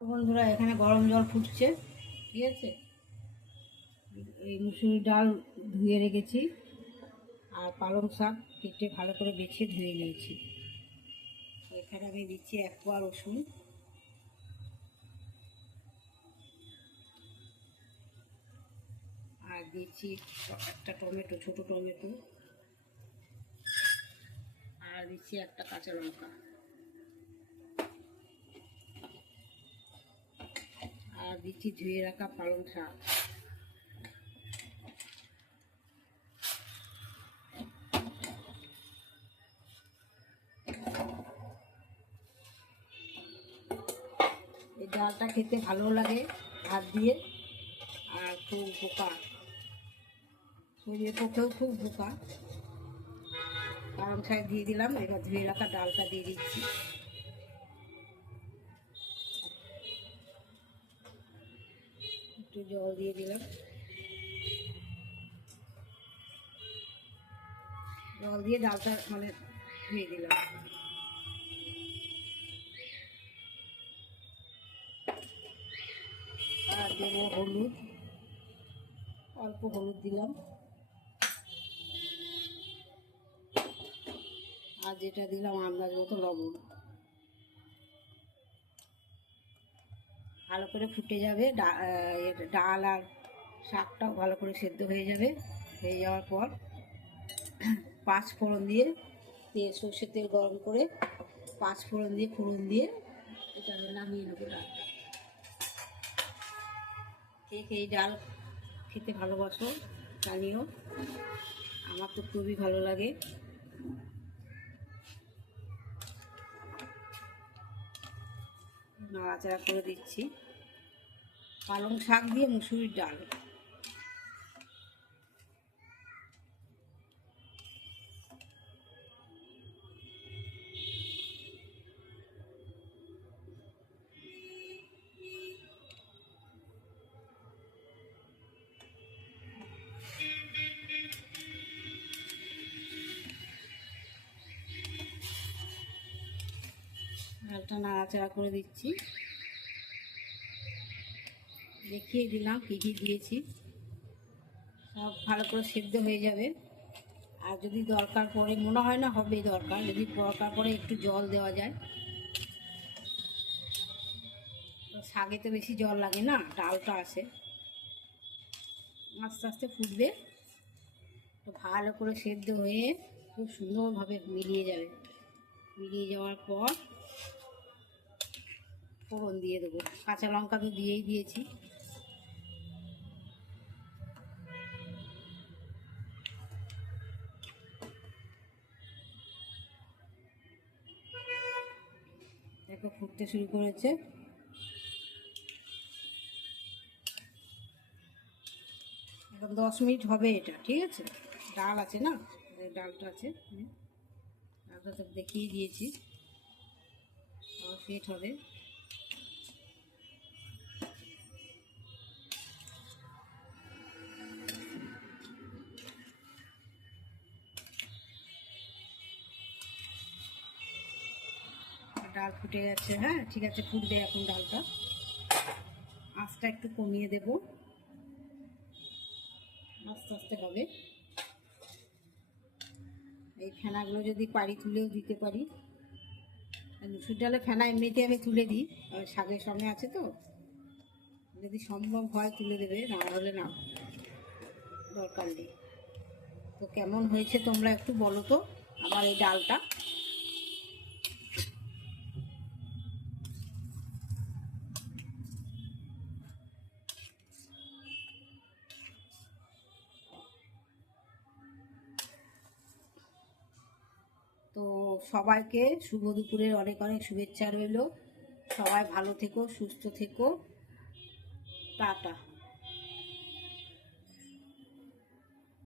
বন্ধুরা, এখানে গরম জল ফুটছে, ঠিক আছে? এই মুসুরি ডাল ধুয়ে রেখেছি, আর পালং শাক কেটে ভালো করে বেছে ধুয়ে নিয়েছি। এখানে আমি দিচ্ছি এক পোয়া রসুন। আর দিচ্ছি একটা টমেটো, ছোট টমেটো। আর দিচ্ছি একটা কাঁচা লঙ্কা। আর দিচ্ছি ধুয়ে রাখা পালং শাক এই ডালটা খেতে ভালো লাগে, ভাত দিয়ে, আর খুব বোকা শরীরের পক্ষেও খুব উপকার। পালং শাক দিয়ে দিলাম, এবার ধুয়ে রাখা ডালটা দিয়ে দিচ্ছি। একটু জল দিয়ে দিলাম। জল দিয়ে ডালটা মানে ধুয়ে দিলাম। আর দেবো হলুদ। অল্প হলুদ দিলাম। আর যেটা দিলাম আন্দাজ মতো লবণ। ভালো করে ফুটে যাবে। ডাল আর শাকটাও ভালো করে সেদ্ধ হয়ে যাবে। হয়ে যাওয়ার পর পাঁচ ফোড়ন দিয়ে তেল, সর্ষের তেল গরম করে পাঁচ ফোড়ন দিয়ে ফোড়ন দিয়ে এটা নামিয়ে নেব কে এই ডাল খেতে ভালোবাসো জানিও। আমার তো খুবই ভালো লাগে। নাড়াচাড়া করে দিচ্ছি। পালং শাক দিয়ে মুসুরির ডাল। ডালটা নাড়াচাড়া করে দিচ্ছি। দেখিয়ে দিলাম কী কী দিয়েছি। সব ভালো করে সেদ্ধ হয়ে যাবে। আর যদি দরকার পড়ে, মনে হয় না হবে দরকার, যদি দরকার পড়ে একটু জল দেওয়া যায়। শাকে তো বেশি জল লাগে না, ডালটা আছে। আস্তে আস্তে ফুটবে। ভালো করে সেদ্ধ হয়ে খুব সুন্দরভাবে মিলিয়ে যাবে। মিলিয়ে যাওয়ার পর ফোড়ন দিয়ে দেবো। কাঁচা লঙ্কা তো দিয়েই দিয়েছি। দেখো, ফুটতে শুরু করেছে। এখন দশ মিনিট হবে এটা, ঠিক আছে? ডাল আছে না? ডালটা আছে। ডালটা তো দেখিয়ে দিয়েছি। মিনিট হবে। ডাল ফুটে গেছে হ্যাঁ? ঠিক আছে, ফুটবে এখন ডালটা। আঁচটা একটু কমিয়ে দেব। আস্তে আস্তে হবে। এই ফেনাগুলো যদি পারি তুলেও দিতে পারি। মুসুর ডালে ফেনা এমনিতে আমি তুলে দিই শাকের সঙ্গে আছে তো। যদি সম্ভব হয় তুলে দেবে, না হলে না। দরকার নেই। তো কেমন হয়েছে তোমরা একটু বলো তো আমার এই ডালটা। সবাইকে শুভ দুপুরের অনেক অনেক শুভেচ্ছা রইল। সবাই ভালো থেকো সুস্থ থেকো। টাটা।